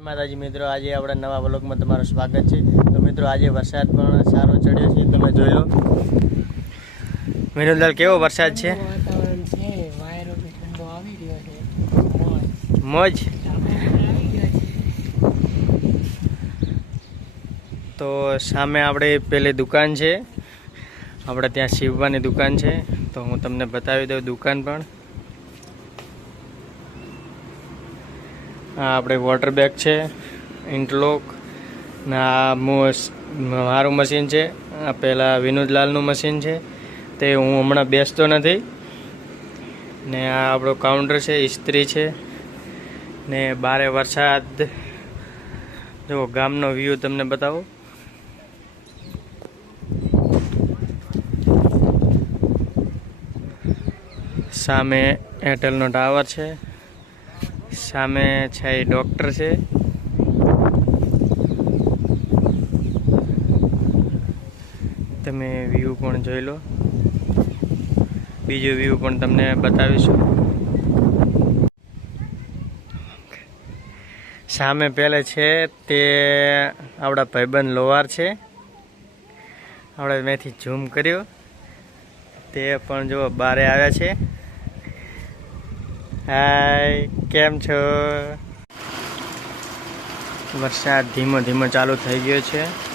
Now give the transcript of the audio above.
માતાજી મિત્રો આજે આપણા નવા વ્લોગમાં તમારું સ્વાગત છે. તો મિત્રો આજે વરસાદ પણ સારો ચડ્યો છે તમે જોઈ લો. વિનોદલાલ કેવો વરસાદ છે? મોજ. તો સામે આપણે પેલી દુકાન છે. આપણે ત્યાં શિવવાની દુકાન છે. તો હું તમને બતાવી દઉં દુકાન પણ. આ આપણે વોટર બેગ છે ઇન્ટલોક ને આ મારું મશીન છે, આ પેલા વિનોદલાલનું મશીન છે, તે હું હમણાં બેસતો નથી. ને આ આપણો કાઉન્ટર છે ઇસ્ત્રી છે, ને બારે વરસાદ. જો ગામનો વ્યૂ તમને બતાવો. સામે એરટેલનો ટાવર છે. સામે છે એ ડૉક્ટર છે. તમે વ્યૂ પણ જોઈ લો. બીજો વ્યૂ પણ તમને બતાવીશું. સામે પહેલે છે તે આપણા ભાઈબંધ લોવાર છે. આપણે મેંથી ઝૂમ કર્યો. તે પણ જો બારે આવ્યા છે. હાય કેમ છો? વરસાદ ધીમો ધીમો ચાલુ થઈ ગયો છે.